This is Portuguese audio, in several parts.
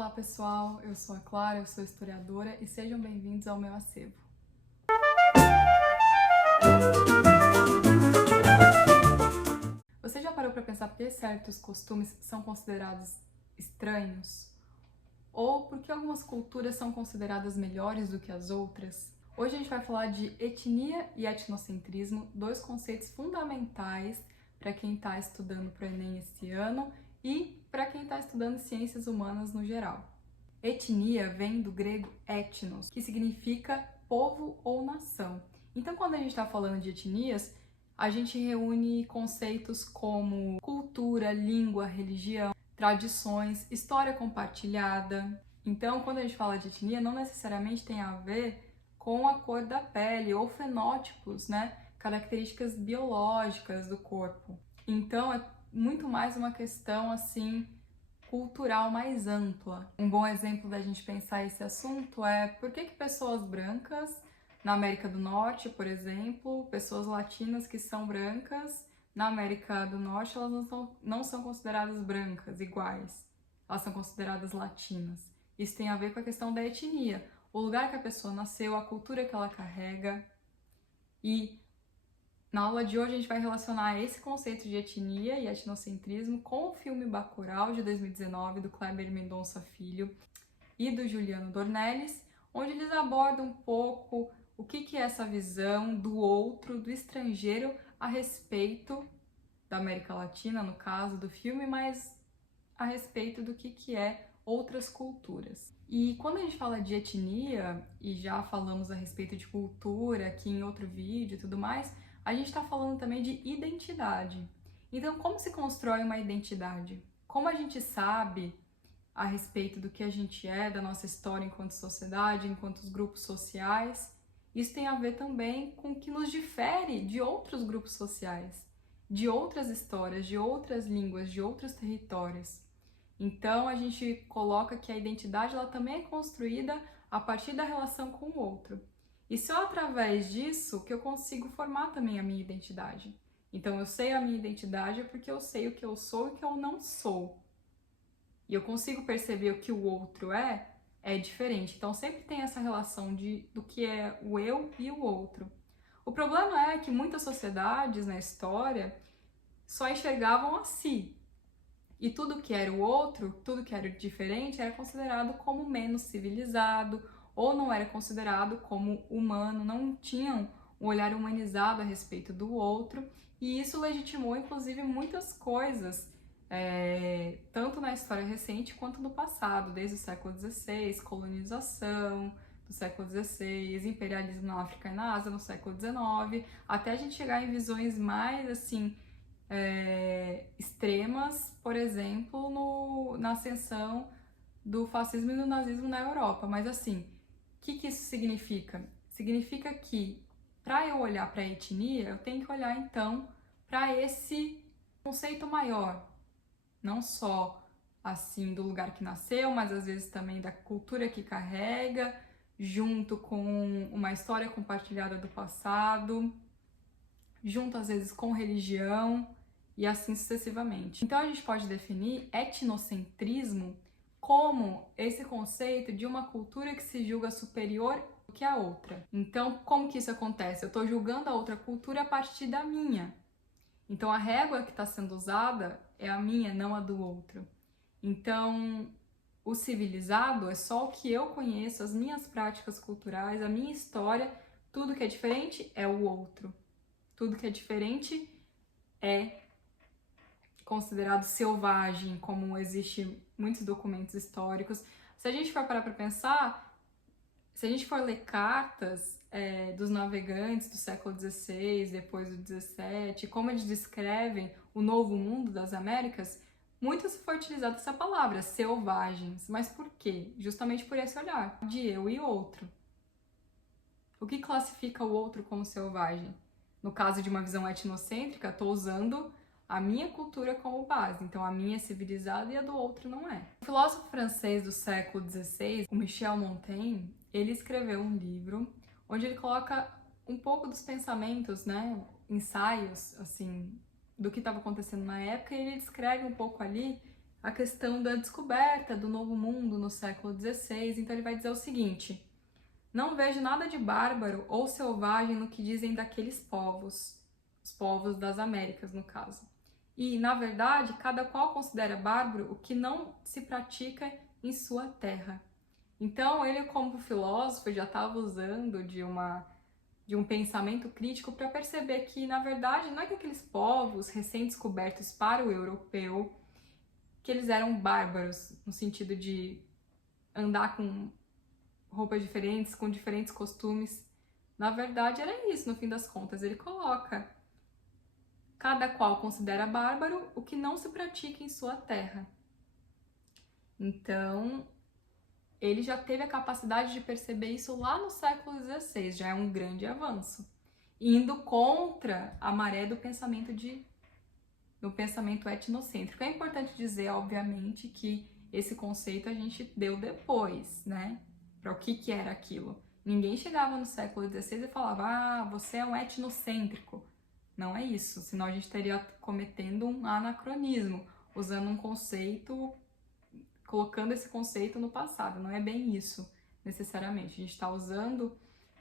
Olá pessoal, eu sou a Clara, eu sou historiadora e sejam bem-vindos ao meu acervo. Você já parou para pensar por que certos costumes são considerados estranhos? Ou por que algumas culturas são consideradas melhores do que as outras? Hoje a gente vai falar de etnia e etnocentrismo, dois conceitos fundamentais para quem está estudando para o Enem esse ano e para quem está estudando ciências humanas no geral. Etnia vem do grego etnos, que significa povo ou nação. Então, quando a gente está falando de etnias, a gente reúne conceitos como cultura, língua, religião, tradições, história compartilhada. Então, quando a gente fala de etnia, não necessariamente tem a ver com a cor da pele ou fenótipos, né? Características biológicas do corpo. Então, é muito mais uma questão, assim, cultural mais ampla. Um bom exemplo da gente pensar esse assunto é por que pessoas brancas, na América do Norte, por exemplo, pessoas latinas que são brancas, na América do Norte elas não são consideradas brancas iguais, elas são consideradas latinas. Isso tem a ver com a questão da etnia, o lugar que a pessoa nasceu, a cultura que ela carrega. E na aula de hoje a gente vai relacionar esse conceito de etnia e etnocentrismo com o filme Bacurau, de 2019, do Kleber Mendonça Filho e do Juliano Dornelles, onde eles abordam um pouco o que é essa visão do outro, do estrangeiro, a respeito da América Latina, no caso do filme, mas a respeito do que é outras culturas. E quando a gente fala de etnia, e já falamos a respeito de cultura aqui em outro vídeo e tudo mais, a gente está falando também de identidade. Então, como se constrói uma identidade? Como a gente sabe a respeito do que a gente é, da nossa história enquanto sociedade, enquanto grupos sociais? Isso tem a ver também com o que nos difere de outros grupos sociais, de outras histórias, de outras línguas, de outros territórios. Então, a gente coloca que a identidade ela também é construída a partir da relação com o outro. E só através disso que eu consigo formar também a minha identidade. Então, eu sei a minha identidade porque eu sei o que eu sou e o que eu não sou. E eu consigo perceber o que o outro é diferente. Então, sempre tem essa relação do que é o eu e o outro. O problema é que muitas sociedades na história só enxergavam a si. E tudo que era o outro, tudo que era diferente, era considerado como menos civilizado ou não era considerado como humano, não tinham um olhar humanizado a respeito do outro. E isso legitimou, inclusive, muitas coisas, tanto na história recente quanto no passado, desde o século XVI, colonização do século XVI, imperialismo na África e na Ásia no século XIX, até a gente chegar em visões mais, assim, extremas, por exemplo, na ascensão do fascismo e do nazismo na Europa. Mas assim, o que isso significa? Significa que para eu olhar para a etnia, eu tenho que olhar então para esse conceito maior, não só assim do lugar que nasceu, mas às vezes também da cultura que carrega, junto com uma história compartilhada do passado, junto às vezes com religião, e assim sucessivamente. Então a gente pode definir etnocentrismo como esse conceito de uma cultura que se julga superior do que a outra. Então, como que isso acontece? Eu estou julgando a outra cultura a partir da minha. Então a régua que está sendo usada é a minha, não a do outro. Então, o civilizado é só o que eu conheço, as minhas práticas culturais, a minha história. Tudo que é diferente é o outro. Tudo que é diferente é considerado selvagem, como existe muitos documentos históricos. Se a gente for parar para pensar, se a gente for ler cartas dos navegantes do século XVI, depois do XVII, como eles descrevem o novo mundo das Américas, muito se foi utilizada essa palavra, selvagens. Mas por quê? Justamente por esse olhar de eu e outro. O que classifica o outro como selvagem? No caso de uma visão etnocêntrica, estou usando a minha cultura como base, então a minha é civilizada e a do outro não é. O filósofo francês do século XVI, o Michel Montaigne, ele escreveu um livro onde ele coloca um pouco dos pensamentos, né, ensaios, assim, do que estava acontecendo na época, e ele descreve um pouco ali a questão da descoberta do Novo Mundo no século XVI. Então ele vai dizer o seguinte: não vejo nada de bárbaro ou selvagem no que dizem daqueles povos, os povos das Américas, no caso. E, na verdade, cada qual considera bárbaro o que não se pratica em sua terra. Então, ele, como filósofo, já estava usando de um pensamento crítico para perceber que, na verdade, não é que aqueles povos recém-descobertos para o europeu, que eles eram bárbaros, no sentido de andar com roupas diferentes, com diferentes costumes. Na verdade, era isso, no fim das contas. Ele coloca: cada qual considera bárbaro o que não se pratica em sua terra. Então, ele já teve a capacidade de perceber isso lá no século XVI, já é um grande avanço, indo contra a maré do pensamento etnocêntrico. É importante dizer, obviamente, que esse conceito a gente deu depois, né? Para o que era aquilo. Ninguém chegava no século XVI e falava: ah, você é um etnocêntrico. Não é isso, senão a gente estaria cometendo um anacronismo, usando um conceito, colocando esse conceito no passado. Não é bem isso, necessariamente. A gente está usando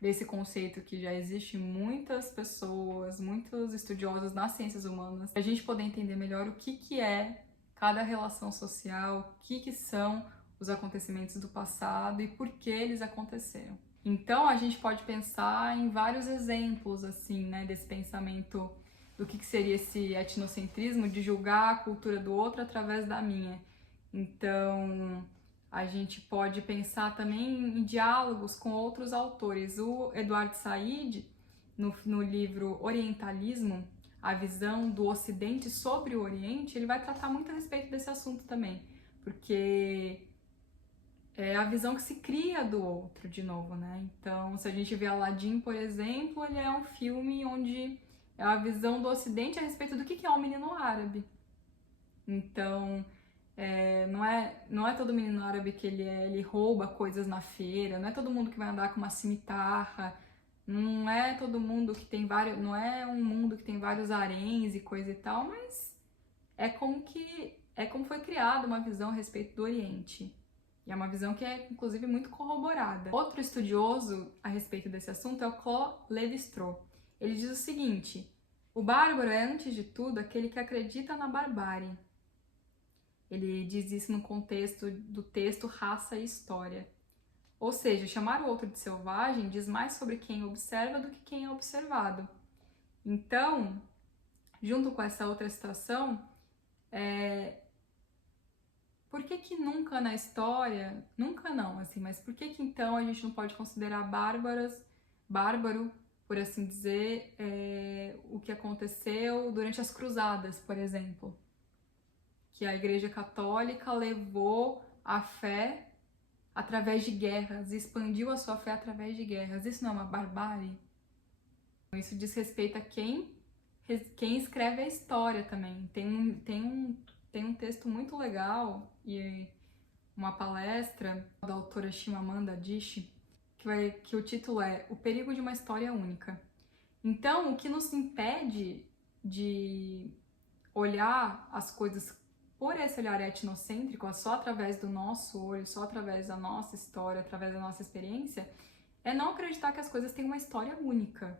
desse conceito que já existe em muitas pessoas, muitos estudiosos nas ciências humanas, para a gente poder entender melhor o que é cada relação social, o que são os acontecimentos do passado e por que eles aconteceram. Então, a gente pode pensar em vários exemplos, assim, né, desse pensamento do que seria esse etnocentrismo, de julgar a cultura do outro através da minha. Então, a gente pode pensar também em diálogos com outros autores. O Eduardo Said, no livro Orientalismo, a visão do Ocidente sobre o Oriente, ele vai tratar muito a respeito desse assunto também, porque é a visão que se cria do outro, de novo, né? Então, se a gente vê Aladdin, por exemplo, ele é um filme onde é a visão do Ocidente a respeito do que é um menino árabe. Então, não é todo menino árabe que ele rouba coisas na feira, não é todo mundo que vai andar com uma cimitarra, não é todo mundo que tem vários, não é um mundo que tem vários haréns e coisa e tal, mas é como foi criada uma visão a respeito do Oriente. E é uma visão que é, inclusive, muito corroborada. Outro estudioso a respeito desse assunto é o Claude Lévi-Strauss. Ele diz o seguinte: o bárbaro é, antes de tudo, aquele que acredita na barbárie. Ele diz isso no contexto do texto Raça e História. Ou seja, chamar o outro de selvagem diz mais sobre quem observa do que quem é observado. Então, junto com essa outra situação, por que nunca na história, nunca não, assim, mas por que então a gente não pode considerar bárbaro, por assim dizer, o que aconteceu durante as cruzadas, por exemplo? Que a Igreja Católica levou a fé através de guerras, expandiu a sua fé através de guerras. Isso não é uma barbárie? Isso diz respeito a quem escreve a história também. Tem um texto muito legal e uma palestra da autora Chimamanda Adichie que o título é O Perigo de uma História Única. Então, o que nos impede de olhar as coisas por esse olhar etnocêntrico, só através do nosso olho, só através da nossa história, através da nossa experiência, é não acreditar que as coisas têm uma história única.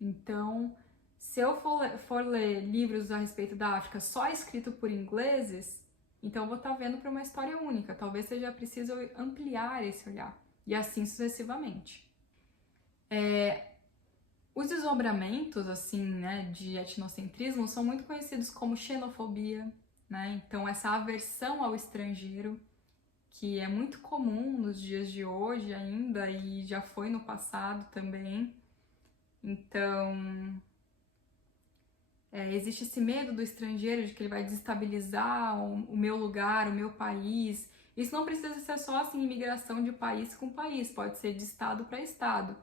Então, se eu for ler livros a respeito da África só escrito por ingleses, então eu vou estar vendo para uma história única. Talvez seja preciso ampliar esse olhar, e assim sucessivamente. Os desdobramentos, assim, né, de etnocentrismo são muito conhecidos como xenofobia, né? Então, essa aversão ao estrangeiro, que é muito comum nos dias de hoje ainda e já foi no passado também. Então, existe esse medo do estrangeiro, de que ele vai desestabilizar o meu lugar, o meu país. Isso não precisa ser só assim, imigração de país com país, pode ser de estado para estado.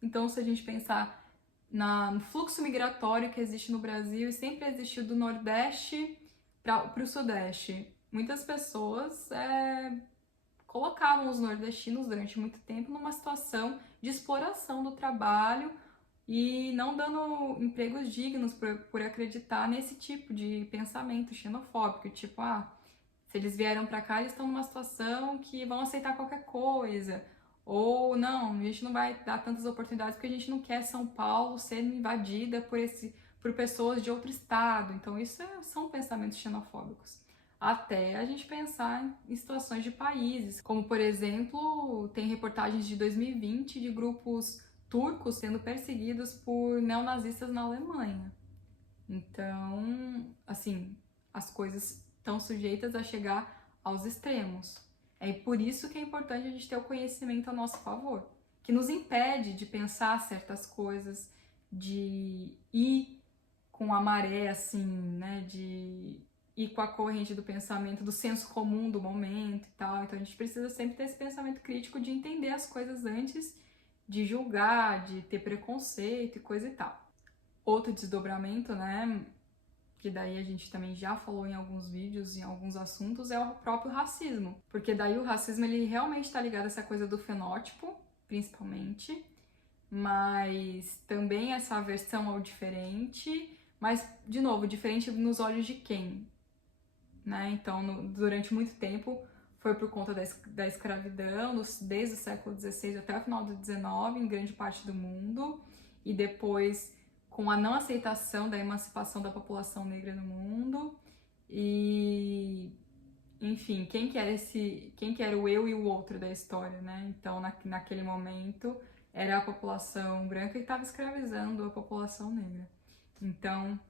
Então, se a gente pensar no fluxo migratório que existe no Brasil e sempre existiu do Nordeste para o Sudeste, muitas pessoas colocavam os nordestinos durante muito tempo numa situação de exploração do trabalho e não dando empregos dignos por acreditar nesse tipo de pensamento xenofóbico, tipo, Se eles vieram pra cá, eles estão numa situação que vão aceitar qualquer coisa. Ou não, a gente não vai dar tantas oportunidades porque a gente não quer São Paulo sendo invadida por pessoas de outro estado. Então são pensamentos xenofóbicos. Até a gente pensar em situações de países, como por exemplo, tem reportagens de 2020 de grupos turcos sendo perseguidos por neonazistas na Alemanha. Então, assim, as coisas estão sujeitas a chegar aos extremos. É por isso que é importante a gente ter o conhecimento a nosso favor, que nos impede de pensar certas coisas, de ir com a maré, assim, né, de ir com a corrente do pensamento, do senso comum do momento e tal. Então a gente precisa sempre ter esse pensamento crítico de entender as coisas antes de julgar, de ter preconceito e coisa e tal. Outro desdobramento, né, que daí a gente também já falou em alguns vídeos, em alguns assuntos, é o próprio racismo. Porque daí o racismo, ele realmente está ligado a essa coisa do fenótipo, principalmente, mas também essa aversão ao diferente, mas, de novo, diferente nos olhos de quem? Né? Então, durante muito tempo, foi por conta da escravidão, desde o século XVI até o final do XIX, em grande parte do mundo, e depois com a não aceitação da emancipação da população negra no mundo, e, enfim, quem que era o eu e o outro da história, né? Então, naquele momento, era a população branca que estava escravizando a população negra. Então,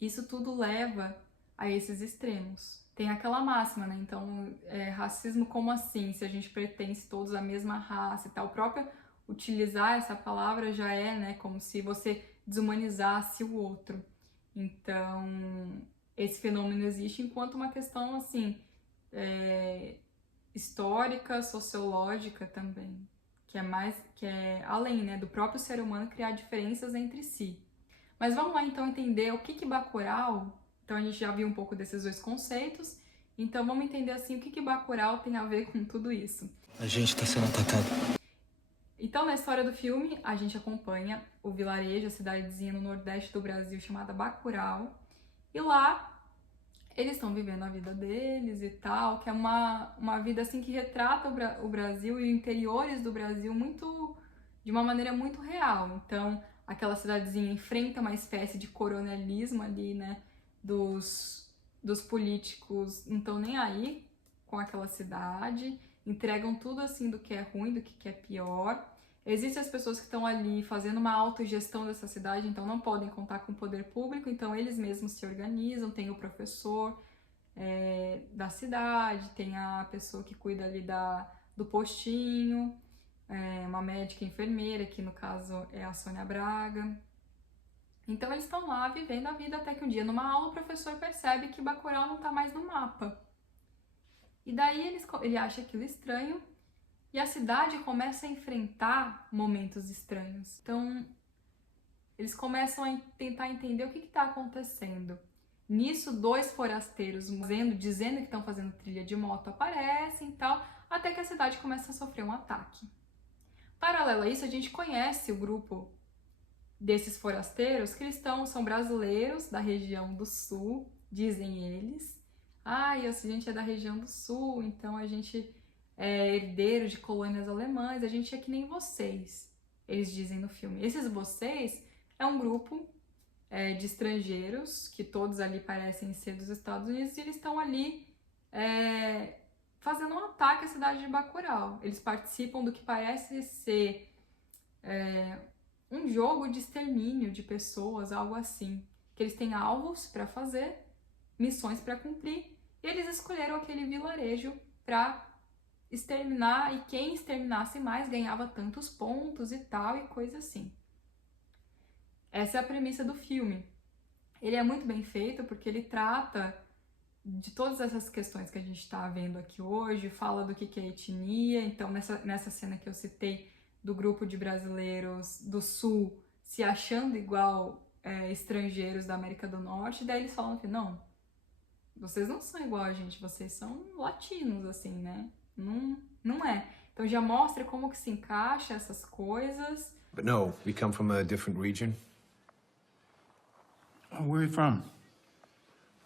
isso tudo leva a esses extremos. Tem aquela máxima, né? Então, racismo como assim? Se a gente pertence todos à mesma raça e tal. O próprio utilizar essa palavra já é, né, como se você desumanizasse o outro. Então, esse fenômeno existe enquanto uma questão, assim, histórica, sociológica também, que é além, né, do próprio ser humano criar diferenças entre si. Mas vamos lá então entender o que Bacurau. Então a gente já viu um pouco desses dois conceitos. Então vamos entender assim o que Bacurau tem a ver com tudo isso. A gente tá sendo atacado. Então na história do filme a gente acompanha o vilarejo, a cidadezinha no nordeste do Brasil chamada Bacurau. E lá eles estão vivendo a vida deles e tal, que é uma vida assim que retrata o Brasil e os interiores do Brasil de uma maneira muito real. Então aquela cidadezinha enfrenta uma espécie de coronelismo ali, né, dos políticos não estão nem aí com aquela cidade, entregam tudo assim do que é ruim, do que é pior. Existem as pessoas que estão ali fazendo uma autogestão dessa cidade, então não podem contar com o poder público, então eles mesmos se organizam, tem o professor da cidade, tem a pessoa que cuida ali do postinho, uma médica enfermeira, que no caso é a Sônia Braga. Então eles estão lá vivendo a vida até que um dia numa aula o professor percebe que Bacurau não está mais no mapa. E daí ele acha aquilo estranho e a cidade começa a enfrentar momentos estranhos. Então eles começam a tentar entender o que está acontecendo. Nisso, dois forasteiros dizendo que estão fazendo trilha de moto aparecem e tal, até que a cidade começa a sofrer um ataque. Paralelo a isso, a gente conhece o grupo desses forasteiros que são brasileiros da região do sul, dizem eles. A gente é da região do sul, então a gente é herdeiro de colônias alemãs, a gente é que nem vocês, eles dizem no filme. Esses vocês é um grupo de estrangeiros, que todos ali parecem ser dos Estados Unidos, e eles estão ali fazendo um ataque à cidade de Bacurau. Eles participam do que parece ser um jogo de extermínio de pessoas, algo assim. Que eles têm alvos para fazer, missões para cumprir, e eles escolheram aquele vilarejo para exterminar, e quem exterminasse mais ganhava tantos pontos e tal, e coisa assim. Essa é a premissa do filme. Ele é muito bem feito porque ele trata de todas essas questões que a gente está vendo aqui hoje, fala do que é etnia. Então, nessa cena que eu citei do grupo de brasileiros do Sul se achando igual estrangeiros da América do Norte, daí eles falam que não, vocês não são igual a gente, vocês são latinos, assim, né? Não é. Então já mostra como que se encaixa essas coisas. But no, we come from a different region. Oh, where are you from?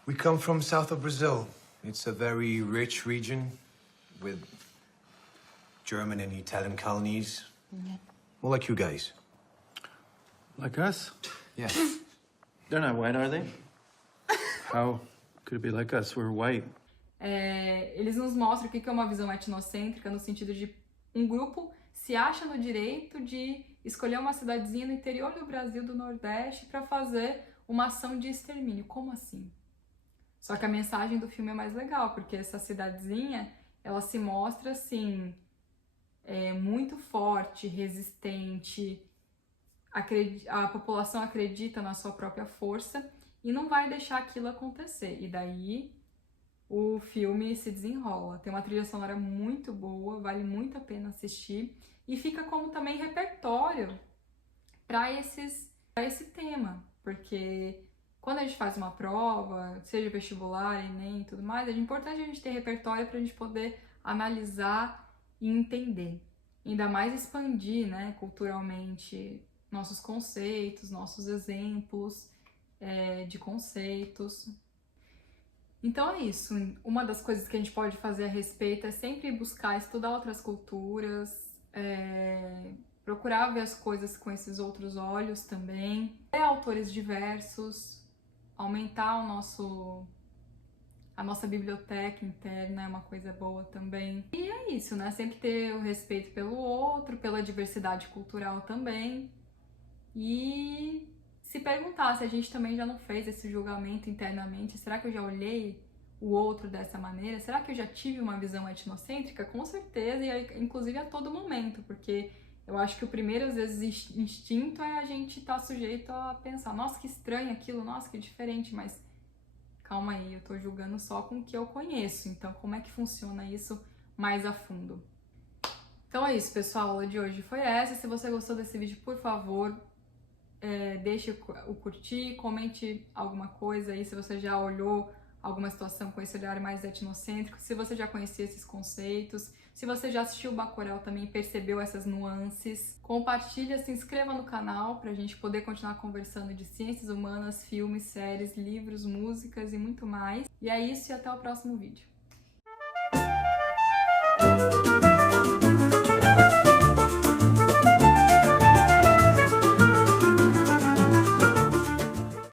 We come from south of Brazil. It's a very rich region with German and Italian colonies. More like you guys. Like us? Yeah. They're not white, are they? How could it be like us? We're white. Eles nos mostram o que é uma visão etnocêntrica no sentido de um grupo se acha no direito de escolher uma cidadezinha no interior do Brasil, do Nordeste, para fazer uma ação de extermínio. Como assim? Só que a mensagem do filme é mais legal, porque essa cidadezinha, ela se mostra assim, muito forte, resistente, a população acredita na sua própria força e não vai deixar aquilo acontecer. E daí o filme se desenrola. Tem uma trilha sonora muito boa, vale muito a pena assistir. E fica como também repertório para esse tema. Porque quando a gente faz uma prova, seja vestibular, Enem e tudo mais, é importante a gente ter repertório para a gente poder analisar e entender. Ainda mais expandir, né, culturalmente nossos conceitos, nossos exemplos de conceitos. Então é isso. Uma das coisas que a gente pode fazer a respeito é sempre buscar estudar outras culturas, procurar ver as coisas com esses outros olhos também, ler autores diversos, aumentar a nossa biblioteca interna é uma coisa boa também. E é isso, né? Sempre ter o respeito pelo outro, pela diversidade cultural também. E se perguntar se a gente também já não fez esse julgamento internamente, será que eu já olhei o outro dessa maneira? Será que eu já tive uma visão etnocêntrica? Com certeza, e inclusive a todo momento, porque eu acho que o primeiro, às vezes, instinto é a gente estar sujeito a pensar, nossa, que estranho aquilo, nossa, que diferente, mas calma aí, eu tô julgando só com o que eu conheço, então como é que funciona isso mais a fundo? Então é isso, pessoal, a aula de hoje foi essa. Se você gostou desse vídeo, por favor, deixe o curtir, comente alguma coisa aí, se você já olhou alguma situação com esse olhar mais etnocêntrico, se você já conhecia esses conceitos, se você já assistiu o Bacurau também e percebeu essas nuances. Compartilha, se inscreva no canal pra gente poder continuar conversando de ciências humanas, filmes, séries, livros, músicas e muito mais. E é isso, e até o próximo vídeo.